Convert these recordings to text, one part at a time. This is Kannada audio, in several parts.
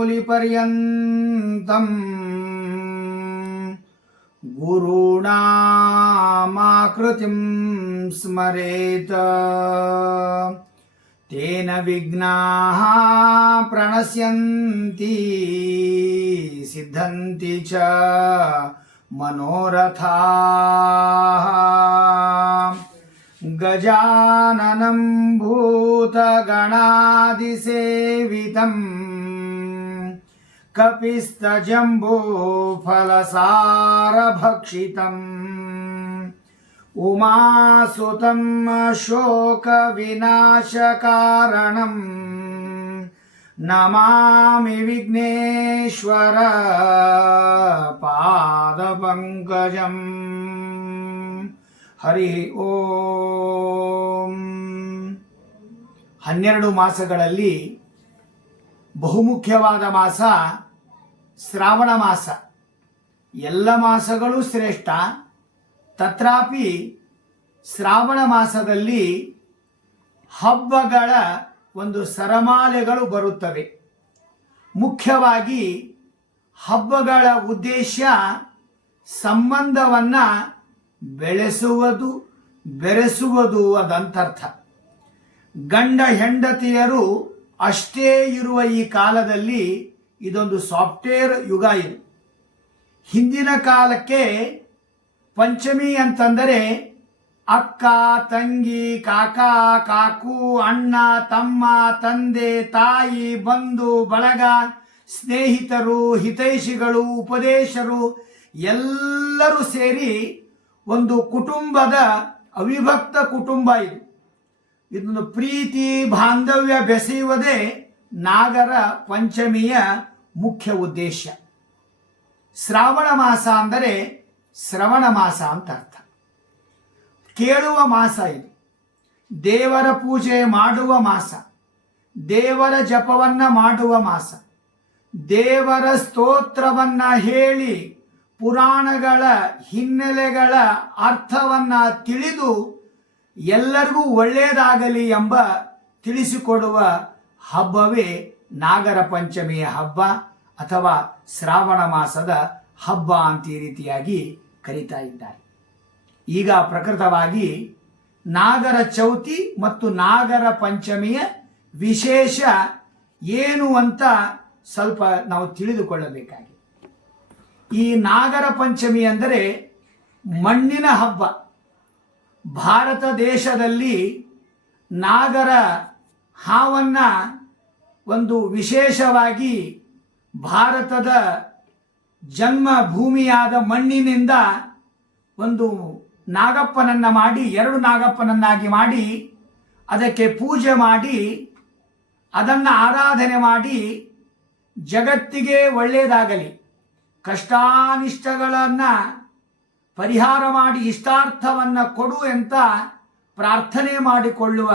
मूलिपर्यन्तं गुरूणामाकृतिं स्मरेत् तेन विघ्नाः प्रणश्यन्ति सिद्धन्ति च मनोरथाः। गजाननं भूतगणादिसेवितं कपिस्तजम्बूफलसारभक्षितम् उमासुतं शोकविनाशकारणं नमामि विघ्नेश्वर पादपङ्कजम्। ಹರಿ ಓಂ. 12 ಮಾಸಗಳಲ್ಲಿ ಬಹುಮುಖ್ಯವಾದ ಮಾಸ ಶ್ರಾವಣ ಮಾಸ. ಎಲ್ಲ ಮಾಸಗಳು ಶ್ರೇಷ್ಠ, ತತ್ರಾಪಿ ಶ್ರಾವಣ ಮಾಸದಲ್ಲಿ ಹಬ್ಬಗಳ ಒಂದು ಸರಮಾಲೆಗಳು ಬರುತ್ತವೆ. ಮುಖ್ಯವಾಗಿ ಹಬ್ಬಗಳ ಉದ್ದೇಶ ಸಂಬಂಧವನ್ನು ಬೆಳೆಸುವುದು, ಬೆರೆಸುವುದು ಅದಂತರ್ಥ. ಗಂಡ ಹೆಂಡತಿಯರು ಅಷ್ಟೇ ಇರುವ ಈ ಕಾಲದಲ್ಲಿ ಇದೊಂದು ಸಾಫ್ಟ್ವೇರ್ ಯುಗ. ಇದು ಹಿಂದಿನ ಕಾಲಕ್ಕೆ ಪಂಚಮಿ ಅಂತಂದರೆ ಅಕ್ಕ, ತಂಗಿ, ಕಾಕ, ಕಾಕು, ಅಣ್ಣ, ತಮ್ಮ, ತಂದೆ, ತಾಯಿ, ಬಂಧು ಬಳಗ, ಸ್ನೇಹಿತರು, ಹಿತೈಷಿಗಳು, ಉಪದೇಶರು ಎಲ್ಲರೂ ಸೇರಿ ಒಂದು ಕುಟುಂಬದ ಅವಿಭಕ್ತ ಕುಟುಂಬ. ಇದನ್ನು ಪ್ರೀತಿ ಬಾಂಧವ್ಯ ಬೆಸೆಯುವುದೇ ನಾಗರ ಪಂಚಮಿಯ ಮುಖ್ಯ ಉದ್ದೇಶ. ಶ್ರಾವಣ ಮಾಸ ಅಂದರೆ ಶ್ರವಣ ಮಾಸ ಅಂತ ಅರ್ಥ. ಕೇಳುವ ಮಾಸ ಇದು. ದೇವರ ಪೂಜೆ ಮಾಡುವ ಮಾಸ, ದೇವರ ಜಪವನ್ನ ಮಾಡುವ ಮಾಸ, ದೇವರ ಸ್ತೋತ್ರವನ್ನ ಹೇಳಿ ಪುರಾಣಗಳ ಹಿನ್ನೆಲೆಗಳ ಅರ್ಥವನ್ನ ತಿಳಿದು ಎಲ್ಲರಿಗೂ ಒಳ್ಳೆಯದಾಗಲಿ ಎಂಬ ತಿಳಿಸಿಕೊಡುವ ಹಬ್ಬವೇ ನಾಗರ ಪಂಚಮಿಯ ಹಬ್ಬ ಅಥವಾ ಶ್ರಾವಣ ಮಾಸದ ಹಬ್ಬ ಅಂತ ಈ ರೀತಿಯಾಗಿ ಕರೀತಾ ಇದ್ದಾರೆ. ಈಗ ಪ್ರಕೃತವಾಗಿ ನಾಗರ ಚೌತಿ ಮತ್ತು ನಾಗರ ಪಂಚಮಿಯ ವಿಶೇಷ ಏನು ಅಂತ ಸ್ವಲ್ಪ ನಾವು ತಿಳಿದುಕೊಳ್ಳಬೇಕಾಗಿದೆ. ಈ ನಾಗರ ಪಂಚಮಿ ಅಂದರೆ ಮಣ್ಣಿನ ಹಬ್ಬ. ಭಾರತ ದೇಶದಲ್ಲಿ ನಾಗರ ಹಾವನ್ನ ಒಂದು ವಿಶೇಷವಾಗಿ ಭಾರತದ ಜನ್ಮ ಭೂಮಿಯಾದ ಮಣ್ಣಿನಿಂದ ಒಂದು ನಾಗಪ್ಪನನ್ನ ಮಾಡಿ, 2 ನಾಗಪ್ಪನನ್ನಾಗಿ ಮಾಡಿ ಅದಕ್ಕೆ ಪೂಜೆ ಮಾಡಿ ಅದನ್ನು ಆರಾಧನೆ ಮಾಡಿ ಜಗತ್ತಿಗೆ ಒಳ್ಳೆಯದಾಗಲಿ, ಕಷ್ಟಾನಿಷ್ಟಗಳನ್ನು ಪರಿಹಾರ ಮಾಡಿ ಇಷ್ಟಾರ್ಥವನ್ನು ಕೊಡು ಅಂತ ಪ್ರಾರ್ಥನೆ ಮಾಡಿಕೊಳ್ಳುವ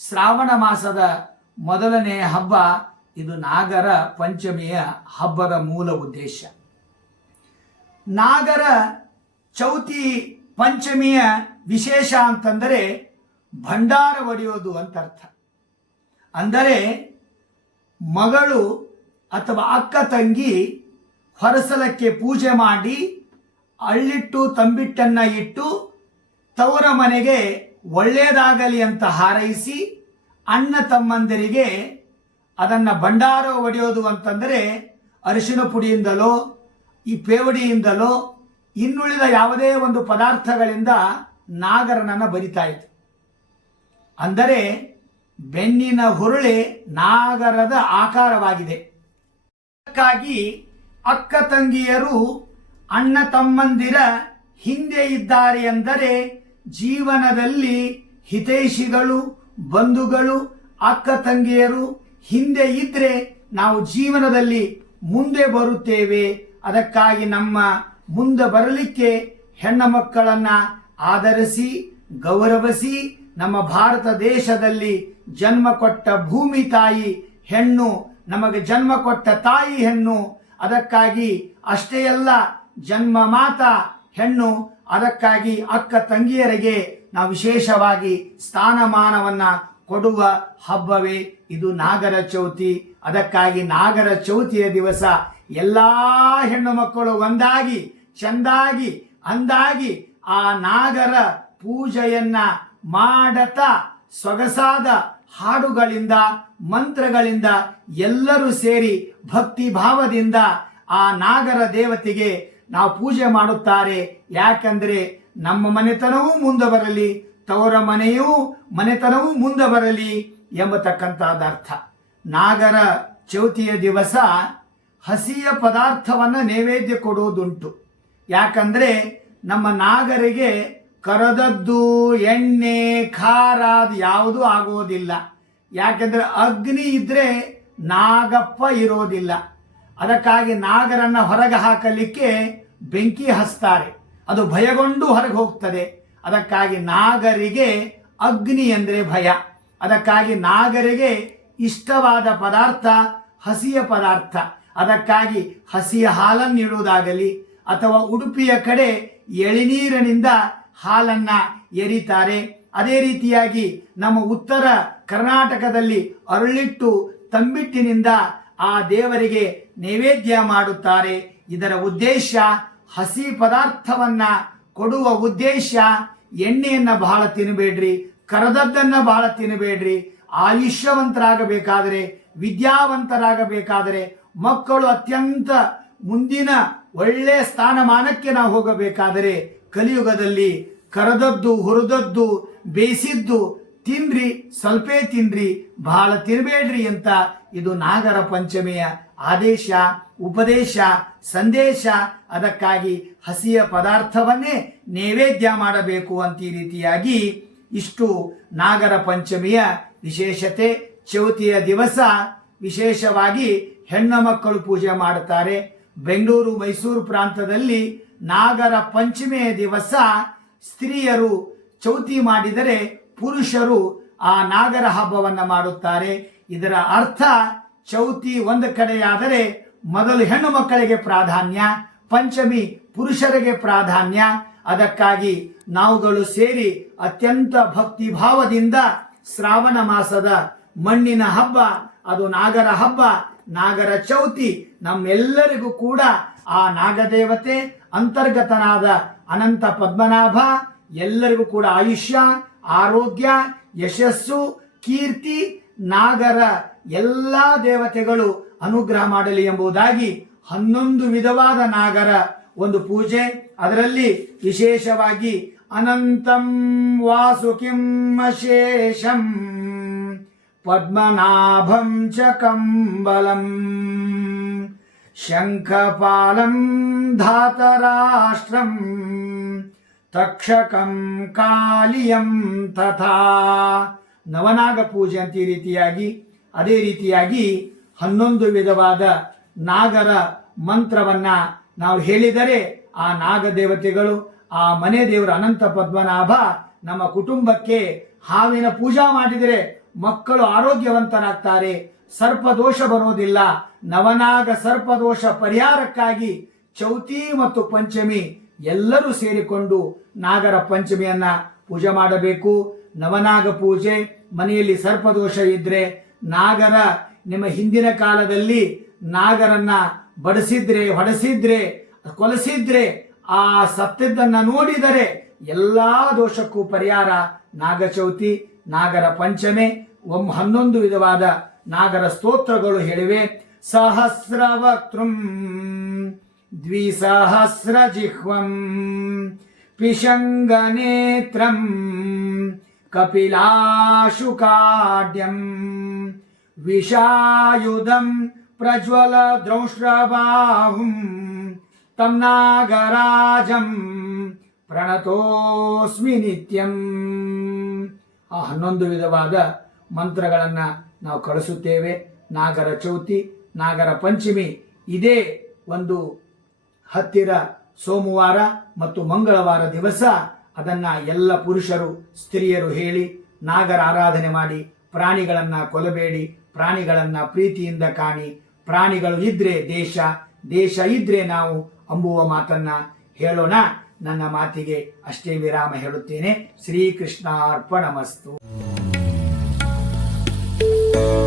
ಶ್ರಾವಣ ಮಾಸದ ಮೊದಲನೆಯ ಹಬ್ಬ ಇದು ನಾಗರ ಪಂಚಮಿಯ ಹಬ್ಬದ ಮೂಲ ಉದ್ದೇಶ. ನಾಗರ ಚೌತಿ ಪಂಚಮಿಯ ವಿಶೇಷ ಅಂತಂದರೆ ಭಂಡಾರ ಒಡೆಯೋದು ಅಂತ ಅರ್ಥ. ಅಂದರೆ ಮಗಳು ಅಥವಾ ಅಕ್ಕ ತಂಗಿ ಹೊರಸಲಕ್ಕೆ ಪೂಜೆ ಮಾಡಿ ಅಳ್ಳಿಟ್ಟು ತಂಬಿಟ್ಟನ್ನು ಇಟ್ಟು ತವರ ಮನೆಗೆ ಒಳ್ಳೆಯದಾಗಲಿ ಅಂತ ಹಾರೈಸಿ ಅಣ್ಣ ತಮ್ಮಂದಿರಿಗೆ ಅದನ್ನು ಭಂಡಾರ ಒಡೆಯೋದು ಅಂತಂದರೆ ಅರಿಶಿನ ಪುಡಿಯಿಂದಲೋ ಈ ಪೇವಡಿಯಿಂದಲೋ ಇನ್ನುಳಿದ ಯಾವುದೇ ಒಂದು ಪದಾರ್ಥಗಳಿಂದ ನಾಗರನನ್ನು ಬರಿತಾ ಇತ್ತು. ಅಂದರೆ ಬೆನ್ನಿನ ಹುರುಳೆ ನಾಗರದ ಆಕಾರವಾಗಿದೆ. ಅದಕ್ಕಾಗಿ ಅಕ್ಕ ತಂಗಿಯರು ಅಣ್ಣ ತಮ್ಮಂದಿರ ಹಿಂದೆ ಇದ್ದಾರೆ ಎಂದರೆ ಜೀವನದಲ್ಲಿ ಹಿತೈಷಿಗಳು, ಬಂಧುಗಳು, ಅಕ್ಕ ತಂಗಿಯರು ಹಿಂದೆ ಇದ್ರೆ ನಾವು ಜೀವನದಲ್ಲಿ ಮುಂದೆ ಬರುತ್ತೇವೆ. ಅದಕ್ಕಾಗಿ ನಮ್ಮ ಮುಂದೆ ಬರಲಿಕ್ಕೆ ಹೆಣ್ಣು ಮಕ್ಕಳನ್ನ ಆದರಿಸಿ ಗೌರವಿಸಿ ನಮ್ಮ ಭಾರತ ದೇಶದಲ್ಲಿ ಜನ್ಮ ಕೊಟ್ಟ ಭೂಮಿ ತಾಯಿ ಹೆಣ್ಣು, ನಮಗೆ ಜನ್ಮ ಕೊಟ್ಟ ತಾಯಿ ಹೆಣ್ಣು. ಅದಕ್ಕಾಗಿ ಅಷ್ಟೇ ಅಲ್ಲ, ಜನ್ಮ ಮಾತಾ ಹೆಣ್ಣು. ಅದಕ್ಕಾಗಿ ಅಕ್ಕ ತಂಗಿಯರಿಗೆ ನಾವು ವಿಶೇಷವಾಗಿ ಸ್ಥಾನಮಾನವನ್ನ ಕೊಡುವ ಹಬ್ಬವೇ ಇದು ನಾಗರ ಚೌತಿ. ಅದಕ್ಕಾಗಿ ನಾಗರ ಚೌತಿಯ ದಿವಸ ಎಲ್ಲ ಹೆಣ್ಣು ಮಕ್ಕಳು ಒಂದಾಗಿ ಚಂದಾಗಿ ಅಂದಾಗಿ ಆ ನಾಗರ ಪೂಜೆಯನ್ನ ಮಾಡತಾ ಸೊಗಸಾದ ಹಾಡುಗಳಿಂದ ಮಂತ್ರಗಳಿಂದ ಎಲ್ಲರೂ ಸೇರಿ ಭಕ್ತಿ ಭಾವದಿಂದ ಆ ನಾಗರ ದೇವತೆಗೆ ನಾವು ಪೂಜೆ ಮಾಡುತ್ತಾರೆ. ಯಾಕಂದ್ರೆ ನಮ್ಮ ಮನೆತನವೂ ಮುಂದೆ ಬರಲಿ, ತವರ ಮನೆತನವೂ ಮುಂದೆ ಬರಲಿ ಎಂಬತಕ್ಕಂಥದ್ದು ಅರ್ಥ. ನಾಗರ ಚೌತಿಯ ದಿವಸ ಹಸಿಯ ಪದಾರ್ಥವನ್ನು ನೈವೇದ್ಯ ಕೊಡುವುದುಂಟು. ಯಾಕಂದ್ರೆ ನಮ್ಮ ನಾಗರಿಗೆ ಕರದದ್ದು ಎಣ್ಣೆ ಖಾರ ಅದು ಯಾವುದೂ ಆಗೋದಿಲ್ಲ. ಯಾಕಂದ್ರೆ ಅಗ್ನಿ ಇದ್ರೆ ನಾಗಪ್ಪ ಇರೋದಿಲ್ಲ. ಅದಕ್ಕಾಗಿ ನಾಗರನ್ನ ಹೊರಗೆ ಹಾಕಲಿಕ್ಕೆ ಬೆಂಕಿ ಹಚ್ತಾರೆ, ಅದು ಭಯಗೊಂಡು ಹೊರಗೆ ಹೋಗ್ತದೆ. ಅದಕ್ಕಾಗಿ ನಾಗರಿಗೆ ಅಗ್ನಿ ಅಂದರೆ ಭಯ. ಅದಕ್ಕಾಗಿ ನಾಗರಿಗೆ ಇಷ್ಟವಾದ ಪದಾರ್ಥ ಹಸಿಯ ಪದಾರ್ಥ. ಅದಕ್ಕಾಗಿ ಹಸಿಯ ಹಾಲನ್ನು ಇಡುವುದಾಗಲಿ ಅಥವಾ ಉಡುಪಿಯ ಕಡೆ ಎಳಿನೀರಿನಿಂದ ಹಾಲನ್ನ ಎರಿತಾರೆ. ಅದೇ ರೀತಿಯಾಗಿ ನಮ್ಮ ಉತ್ತರ ಕರ್ನಾಟಕದಲ್ಲಿ ಅರಳಿಟ್ಟು ತಂಬಿಟ್ಟಿನಿಂದ ಆ ದೇವರಿಗೆ ನೈವೇದ್ಯ ಮಾಡುತ್ತಾರೆ. ಇದರ ಉದ್ದೇಶ ಹಸಿ ಪದಾರ್ಥವನ್ನ ಕೊಡುವ ಉದ್ದೇಶ ಎಣ್ಣೆಯನ್ನ ಬಹಳ ತಿನ್ನಬೇಡ್ರಿ, ಕರದದ್ದನ್ನ ಬಹಳ ತಿನ್ನಬೇಡ್ರಿ. ಆಯುಷ್ಯವಂತರಾಗಬೇಕಾದರೆ, ವಿದ್ಯಾವಂತರಾಗಬೇಕಾದರೆ, ಮಕ್ಕಳು ಅತ್ಯಂತ ಮುಂದಿನ ಒಳ್ಳೆಯ ಸ್ಥಾನಮಾನಕ್ಕೆ ನಾವು ಹೋಗಬೇಕಾದರೆ ಕಲಿಯುಗದಲ್ಲಿ ಕರದದ್ದು ಹುರಿದದ್ದು ಬೇಯಿಸಿದ್ದು ತಿನ್ರಿ, ಸ್ವಲ್ಪ ತಿನ್ರಿ, ಬಹಳ ತಿನ್ನಬೇಡ್ರಿ ಅಂತ ಇದು ನಾಗರ ಪಂಚಮಿಯ ಆದೇಶ, ಉಪದೇಶ, ಸಂದೇಶ. ಅದಕ್ಕಾಗಿ ಹಸಿಯ ಪದಾರ್ಥವನ್ನೇ ನೈವೇದ್ಯ ಮಾಡಬೇಕು ಅಂತ ಈ ರೀತಿಯಾಗಿ ಇಷ್ಟು ನಾಗರ ಪಂಚಮಿಯ ವಿಶೇಷತೆ. ಚೌತಿಯ ದಿವಸ ವಿಶೇಷವಾಗಿ ಹೆಣ್ಣು ಮಕ್ಕಳು ಪೂಜೆ ಮಾಡುತ್ತಾರೆ. ಬೆಂಗಳೂರು ಮೈಸೂರು ಪ್ರಾಂತದಲ್ಲಿ ನಾಗರ ಪಂಚಮಿಯ ದಿವಸ ಸ್ತ್ರೀಯರು ಚೌತಿ ಮಾಡಿದರೆ ಪುರುಷರು ಆ ನಾಗರ ಹಬ್ಬವನ್ನ ಮಾಡುತ್ತಾರೆ. ಇದರ ಅರ್ಥ ಚೌತಿ ಒಂದು ಕಡೆಯಾದರೆ ಮೊದಲು ಹೆಣ್ಣು ಮಕ್ಕಳಿಗೆ ಪ್ರಾಧಾನ್ಯ, ಪಂಚಮಿ ಪುರುಷರಿಗೆ ಪ್ರಾಧಾನ್ಯ. ಅದಕ್ಕಾಗಿ ನಾವುಗಳು ಸೇರಿ ಅತ್ಯಂತ ಭಕ್ತಿ ಭಾವದಿಂದ ಶ್ರಾವಣ ಮಾಸದ ಮಣ್ಣಿನ ಹಬ್ಬ ಅದು ನಾಗರ ಹಬ್ಬ, ನಾಗರ ಚೌತಿ ನಮ್ಮೆಲ್ಲರಿಗೂ ಕೂಡ ಆ ನಾಗದೇವತೆ ಅಂತರ್ಗತನಾದ ಅನಂತ ಪದ್ಮನಾಭ ಎಲ್ಲರಿಗೂ ಕೂಡ ಆಯುಷ್ಯ, ಆರೋಗ್ಯ, ಯಶಸ್ಸು, ಕೀರ್ತಿ, ನಾಗರ ಎಲ್ಲ ದೇವತೆಗಳು ಅನುಗ್ರಹ ಮಾಡಲಿ ಎಂಬುದಾಗಿ 11 ವಿಧವಾದ ನಾಗರ ಒಂದು ಪೂಜೆ. ಅದರಲ್ಲಿ ವಿಶೇಷವಾಗಿ ಅನಂತಂ ವಾಸುಕಿಂ ಅಶೇಷಂ ಪದ್ಮನಾಭಂ ಚ ಕಂಬಲಂ ಶಂಖಪಾಲಂ ಧಾತರಾಷ್ಟ್ರಂ ತಕ್ಷಕಂ ಕಾಲಿಯಂ ತಥಾ ನವನಾಗ ಪೂಜೆ ಅಂತ ಈ ರೀತಿಯಾಗಿ, ಅದೇ ರೀತಿಯಾಗಿ 11 ವಿಧವಾದ ನಾಗರ ಮಂತ್ರವನ್ನ ನಾವು ಹೇಳಿದರೆ ಆ ನಾಗ ದೇವತೆಗಳು, ಆ ಮನೆ ದೇವರು ಅನಂತ ಪದ್ಮನಾಭ ನಮ್ಮ ಕುಟುಂಬಕ್ಕೆ ಹಾವಿನ ಪೂಜಾ ಮಾಡಿದರೆ ಮಕ್ಕಳು ಆರೋಗ್ಯವಂತರಾಗ್ತಾರೆ, ಸರ್ಪದೋಷ ಬರೋದಿಲ್ಲ. ನವನಾಗ ಸರ್ಪದೋಷ ಪರಿಹಾರಕ್ಕಾಗಿ ಚೌತಿ ಮತ್ತು ಪಂಚಮಿ ಎಲ್ಲರೂ ಸೇರಿಕೊಂಡು ನಾಗರ ಪಂಚಮಿಯನ್ನ ಪೂಜೆ ಮಾಡಬೇಕು. ನವನಾಗ ಪೂಜೆ, ಮನೆಯಲ್ಲಿ ಸರ್ಪದೋಷ ಇದ್ರೆ ನಾಗರ, ನಿಮ್ಮ ಹಿಂದಿನ ಕಾಲದಲ್ಲಿ ನಾಗರನ್ನ ಬಡಿಸಿದ್ರೆ, ಹೊಡೆಸಿದ್ರೆ, ಕೊಲಿಸಿದ್ರೆ ಆ ಸತ್ತಿದ್ದನ್ನ ನೋಡಿದರೆ ಎಲ್ಲಾ ದೋಷಕ್ಕೂ ಪರಿಹಾರ ನಾಗಚೌತಿ, ನಾಗರ ಪಂಚಮೆ. 11 ವಿಧವಾದ ನಾಗರ ಸ್ತೋತ್ರಗಳು ಹೇಳಿವೆ. ಸಹಸ್ರವಕ್ತೃಂ ದ್ವಿಸಹಸ್ರ ಜಿಹ್ವಂ ಪಿಶಂಗನೇತ್ರಂ ಕಪಿಲಾಶುಕಾಡ್ಯಂ ವಿಷಾಯುಧಂ ಪ್ರಜ್ವಲ ದ್ರೌಷ್ಟ್ರಬಾಹುಂ ತಂ ನಾಗರಾಜಂ ಪ್ರಣತೋಸ್ಮಿ ನಿತ್ಯಂ. ಆ 11 ವಿಧವಾದ ಮಂತ್ರಗಳನ್ನ ನಾವು ಕಳಿಸುತ್ತೇವೆ. ನಾಗರ ಚೌತಿ, ನಾಗರ ಪಂಚಮಿ ಇದೇ ಒಂದು ಹತ್ತಿರ ಸೋಮವಾರ ಮತ್ತು ಮಂಗಳವಾರ ದಿವಸ ಅದನ್ನ ಎಲ್ಲ ಪುರುಷರು ಸ್ತ್ರೀಯರು ಹೇಳಿ ನಾಗರ ಆರಾಧನೆ ಮಾಡಿ. ಪ್ರಾಣಿಗಳನ್ನ ಕೊಲ್ಲಬೇಡಿ, ಪ್ರಾಣಿಗಳನ್ನ ಪ್ರೀತಿಯಿಂದ ಕಾಣಿ. ಪ್ರಾಣಿಗಳು ಇದ್ರೆ ದೇಶ, ದೇಶ ಇದ್ರೆ ನಾವು ಅಂಬುವ ಮಾತನ್ನ ಹೇಳೋಣ. ನನ್ನ ಮಾತಿಗೆ ಅಷ್ಟೇ ವಿರಾಮ ಹೇಳುತ್ತೇನೆ. ಶ್ರೀಕೃಷ್ಣಾರ್ಪಣಮಸ್ತು. ಿ